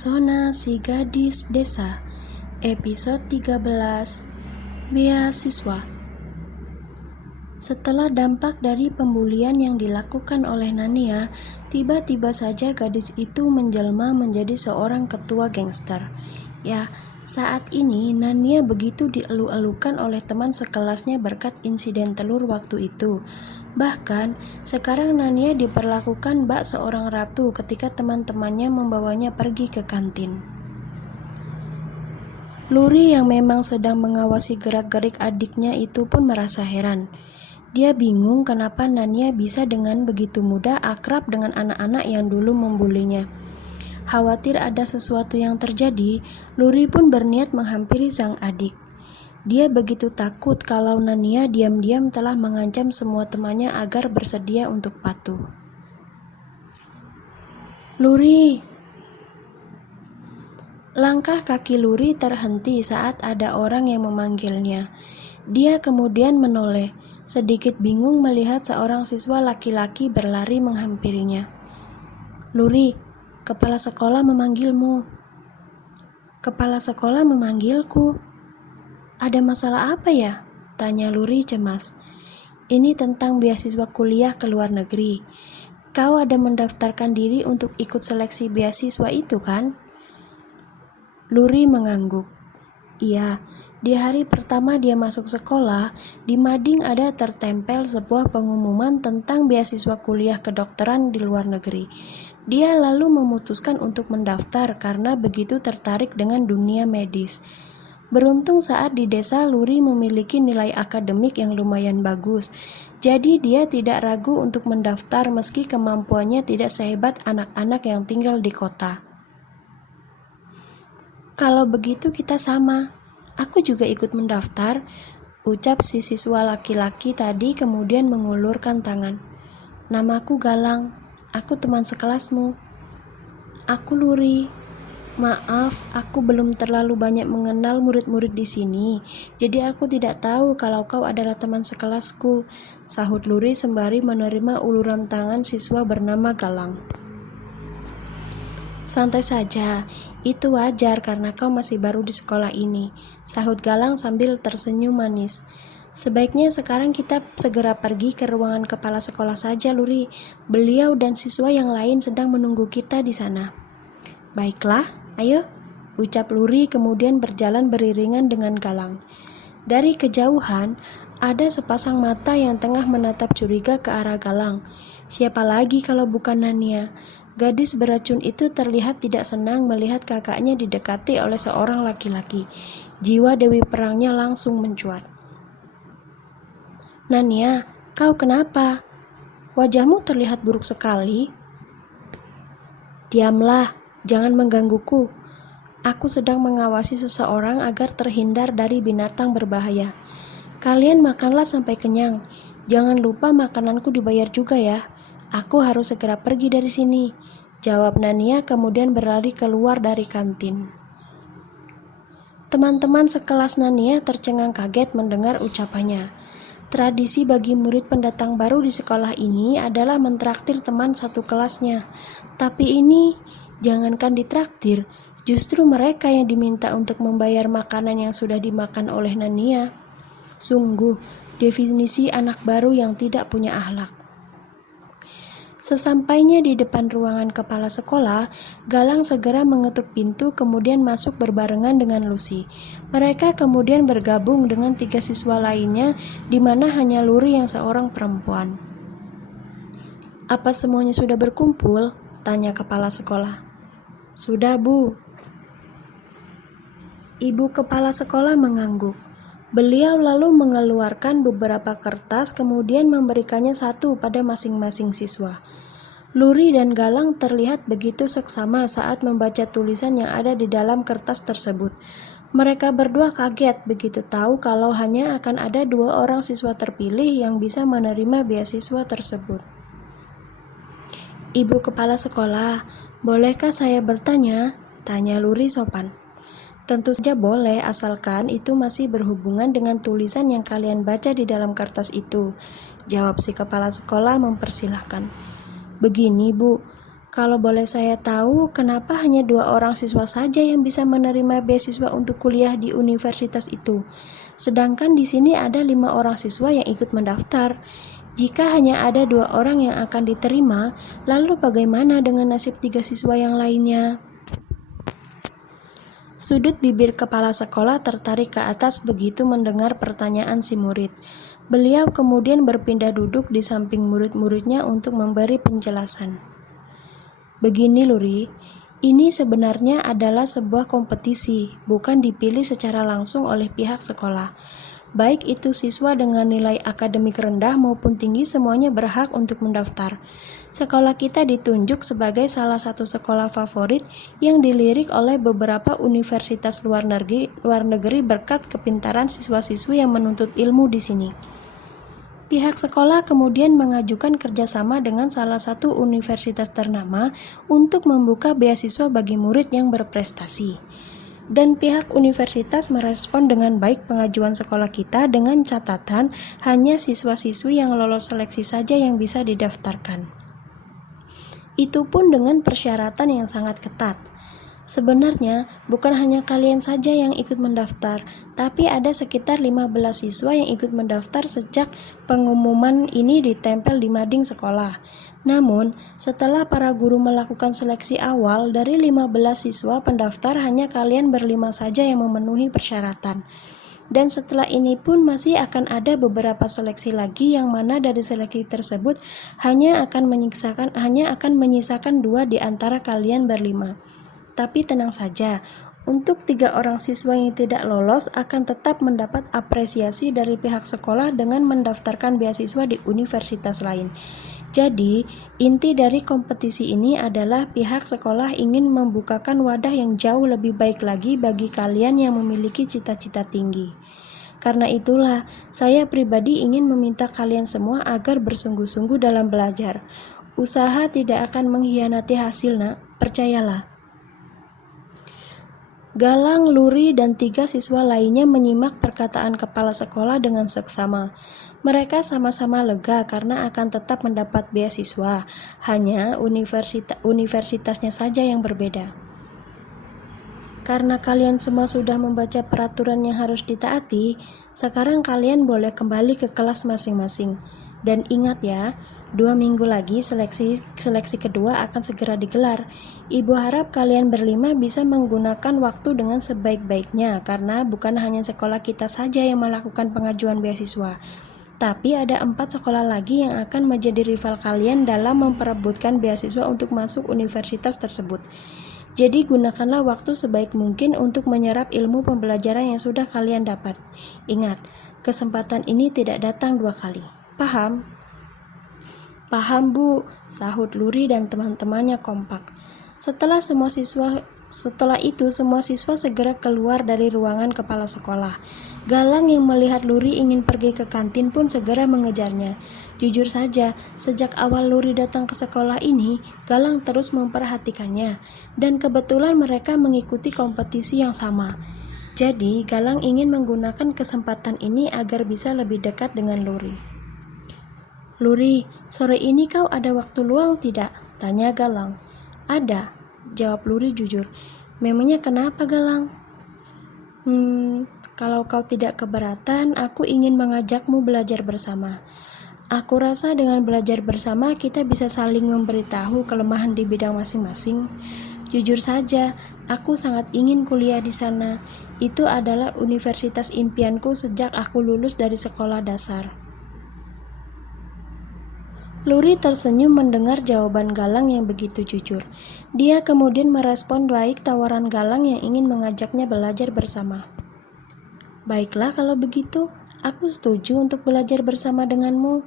Pesona si Gadis Desa, episode 13, Beasiswa. Setelah dampak dari pembulian yang dilakukan oleh Nania, tiba-tiba saja gadis itu menjelma menjadi seorang ketua gangster. Ya, saat ini Nania begitu dielu-elukan oleh teman sekelasnya berkat insiden telur waktu itu. Bahkan, sekarang Nania diperlakukan bak seorang ratu ketika teman-temannya membawanya pergi ke kantin. Luri yang memang sedang mengawasi gerak-gerik adiknya itu pun merasa heran. Dia bingung kenapa Nania bisa dengan begitu mudah akrab dengan anak-anak yang dulu membulinya. Khawatir ada sesuatu yang terjadi, Luri pun berniat menghampiri sang adik. Dia begitu takut kalau Nania diam-diam telah mengancam semua temannya agar bersedia untuk patuh. Luri! Langkah kaki Luri terhenti saat ada orang yang memanggilnya. Dia kemudian menoleh, sedikit bingung melihat seorang siswa laki-laki berlari menghampirinya. Luri, kepala sekolah memanggilmu. Kepala sekolah memanggilku? Ada masalah apa ya? Tanya Luri cemas. Ini tentang beasiswa kuliah ke luar negeri. Kau ada mendaftarkan diri untuk ikut seleksi beasiswa itu kan? Luri mengangguk. Iya, di hari pertama dia masuk sekolah, di mading ada tertempel sebuah pengumuman tentang beasiswa kuliah kedokteran di luar negeri. Dia lalu memutuskan untuk mendaftar karena begitu tertarik dengan dunia medis. Beruntung saat di desa Luri memiliki nilai akademik yang lumayan bagus, jadi dia tidak ragu untuk mendaftar meski kemampuannya tidak sehebat anak-anak yang tinggal di kota. Kalau begitu kita sama, aku juga ikut mendaftar, ucap si siswa laki-laki tadi kemudian mengulurkan tangan. Namaku Galang, aku teman sekelasmu. Aku Luri. Maaf, aku belum terlalu banyak mengenal murid-murid di sini, jadi aku tidak tahu kalau kau adalah teman sekelasku, sahut Luri sembari menerima uluran tangan siswa bernama Galang. Santai saja, itu wajar karena kau masih baru di sekolah ini, sahut Galang sambil tersenyum manis. Sebaiknya sekarang kita segera pergi ke ruangan kepala sekolah saja, Luri. Beliau dan siswa yang lain sedang menunggu kita di sana. Baiklah, ayo, ucap Luri kemudian berjalan beriringan dengan Galang. Dari kejauhan, ada sepasang mata yang tengah menatap curiga ke arah Galang. Siapa lagi kalau bukan Nania? Gadis beracun itu terlihat tidak senang melihat kakaknya didekati oleh seorang laki-laki. Jiwa Dewi Perangnya langsung mencuat. Nania, kau kenapa? Wajahmu terlihat buruk sekali. Diamlah. Jangan menggangguku. Aku sedang mengawasi seseorang agar terhindar dari binatang berbahaya. Kalian makanlah sampai kenyang. Jangan lupa makananku dibayar juga ya. Aku harus segera pergi dari sini, jawab Nania kemudian berlari keluar dari kantin. Teman-teman sekelas Nania tercengang kaget mendengar ucapannya. Tradisi bagi murid pendatang baru di sekolah ini adalah mentraktir teman satu kelasnya. Tapi ini jangankan ditraktir, justru mereka yang diminta untuk membayar makanan yang sudah dimakan oleh Nania. Sungguh, definisi anak baru yang tidak punya akhlak. Sesampainya di depan ruangan kepala sekolah, Galang segera mengetuk pintu kemudian masuk berbarengan dengan Lucy. Mereka kemudian bergabung dengan 3 siswa lainnya, di mana hanya Luri yang seorang perempuan. Apa semuanya sudah berkumpul? Tanya kepala sekolah. Sudah, Bu. Ibu kepala sekolah mengangguk. Beliau lalu mengeluarkan beberapa kertas kemudian memberikannya satu pada masing-masing siswa. Luri dan Galang terlihat begitu seksama saat membaca tulisan yang ada di dalam kertas tersebut. Mereka berdua kaget begitu tahu kalau hanya akan ada 2 orang siswa terpilih yang bisa menerima beasiswa tersebut. Ibu kepala sekolah, bolehkah saya bertanya? Tanya Luri sopan. Tentu saja boleh, asalkan itu masih berhubungan dengan tulisan yang kalian baca di dalam kertas itu, jawab si kepala sekolah mempersilahkan. Begini, Bu, Kalau boleh saya tahu, kenapa hanya 2 orang siswa saja yang bisa menerima beasiswa untuk kuliah di universitas itu? Sedangkan di sini ada 5 orang siswa yang ikut mendaftar. Jika hanya ada 2 orang yang akan diterima, lalu bagaimana dengan nasib 3 siswa yang lainnya? Sudut bibir kepala sekolah tertarik ke atas begitu mendengar pertanyaan si murid. Beliau kemudian berpindah duduk di samping murid-muridnya untuk memberi penjelasan. Begini Luri, ini sebenarnya adalah sebuah kompetisi, bukan dipilih secara langsung oleh pihak sekolah. Baik itu siswa dengan nilai akademik rendah maupun tinggi semuanya berhak untuk mendaftar. Sekolah kita ditunjuk sebagai salah satu sekolah favorit yang dilirik oleh beberapa universitas luar negeri berkat kepintaran siswa-siswi yang menuntut ilmu di sini. Pihak sekolah kemudian mengajukan kerjasama dengan salah satu universitas ternama untuk membuka beasiswa bagi murid yang berprestasi. Dan pihak universitas merespon dengan baik pengajuan sekolah kita dengan catatan hanya siswa-siswi yang lolos seleksi saja yang bisa didaftarkan. Itu pun dengan persyaratan yang sangat ketat. Sebenarnya bukan hanya kalian saja yang ikut mendaftar, tapi ada sekitar 15 siswa yang ikut mendaftar sejak pengumuman ini ditempel di mading sekolah. Namun, setelah para guru melakukan seleksi awal, dari 15 siswa pendaftar hanya kalian berlima saja yang memenuhi persyaratan. Dan setelah ini pun masih akan ada beberapa seleksi lagi yang mana dari seleksi tersebut hanya akan menyisakan 2 di antara kalian berlima. Tapi tenang saja, untuk 3 orang siswa yang tidak lolos akan tetap mendapat apresiasi dari pihak sekolah dengan mendaftarkan beasiswa di universitas lain. Jadi, inti dari kompetisi ini adalah pihak sekolah ingin membukakan wadah yang jauh lebih baik lagi bagi kalian yang memiliki cita-cita tinggi. Karena itulah, saya pribadi ingin meminta kalian semua agar bersungguh-sungguh dalam belajar. Usaha tidak akan mengkhianati hasil, nak, percayalah. Galang, Luri, dan 3 siswa lainnya menyimak perkataan kepala sekolah dengan seksama. Mereka sama-sama lega karena akan tetap mendapat beasiswa, hanya universitasnya saja yang berbeda. Karena kalian semua sudah membaca peraturan yang harus ditaati, sekarang kalian boleh kembali ke kelas masing-masing. Dan ingat ya, 2 minggu lagi seleksi kedua akan segera digelar. Ibu harap kalian berlima bisa menggunakan waktu dengan sebaik-baiknya, karena bukan hanya sekolah kita saja yang melakukan pengajuan beasiswa. Tapi ada 4 sekolah lagi yang akan menjadi rival kalian dalam memperebutkan beasiswa untuk masuk universitas tersebut. Jadi gunakanlah waktu sebaik mungkin untuk menyerap ilmu pembelajaran yang sudah kalian dapat. Ingat, kesempatan ini tidak datang 2 kali. Paham? Paham, Bu, sahut Luri dan teman-temannya kompak. Setelah itu semua siswa segera keluar dari ruangan kepala sekolah. Galang yang melihat Luri ingin pergi ke kantin pun segera mengejarnya. Jujur saja, sejak awal Luri datang ke sekolah ini, Galang terus memperhatikannya, dan kebetulan mereka mengikuti kompetisi yang sama. Jadi, Galang ingin menggunakan kesempatan ini agar bisa lebih dekat dengan Luri. Luri, sore ini kau ada waktu luang tidak? Tanya Galang. Ada, jawab Luri jujur. Memangnya kenapa, Galang? Kalau kau tidak keberatan, aku ingin mengajakmu belajar bersama. Aku rasa dengan belajar bersama kita bisa saling memberitahu kelemahan di bidang masing-masing. Jujur saja, aku sangat ingin kuliah di sana. Itu adalah universitas impianku sejak aku lulus dari sekolah dasar. Luri tersenyum mendengar jawaban Galang yang begitu jujur. Dia kemudian merespon baik tawaran Galang yang ingin mengajaknya belajar bersama. Baiklah kalau begitu, aku setuju untuk belajar bersama denganmu.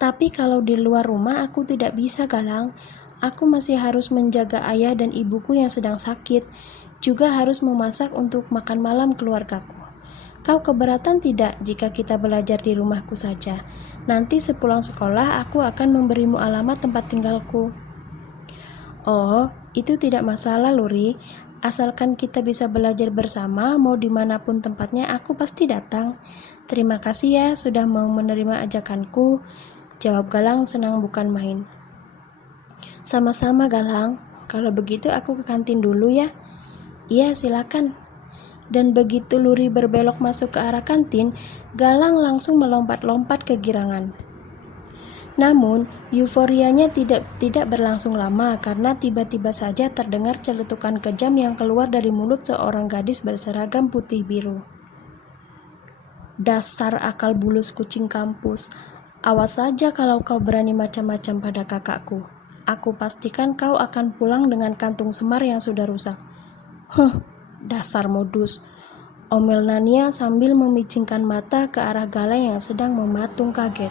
Tapi kalau di luar rumah aku tidak bisa, Galang. Aku masih harus menjaga ayah dan ibuku yang sedang sakit. Juga harus memasak untuk makan malam keluargaku. Kau keberatan tidak jika kita belajar di rumahku saja? Nanti sepulang sekolah aku akan memberimu alamat tempat tinggalku. Oh, itu tidak masalah, Luri. Asalkan kita bisa belajar bersama, mau dimanapun tempatnya aku pasti datang. Terima kasih ya sudah mau menerima ajakanku, jawab Galang senang bukan main. Sama-sama, Galang. Kalau begitu aku ke kantin dulu ya. Iya, silakan. Dan begitu Luri berbelok masuk ke arah kantin, Galang langsung melompat-lompat kegirangan. Namun, euforianya tidak berlangsung lama karena tiba-tiba saja terdengar celetukan kejam yang keluar dari mulut seorang gadis berseragam putih biru. Dasar akal bulus kucing kampus, awas saja kalau kau berani macam-macam pada kakakku. Aku pastikan kau akan pulang dengan kantung semar yang sudah rusak. Dasar modus, omel Nania sambil memicingkan mata ke arah Galang yang sedang mematung kaget.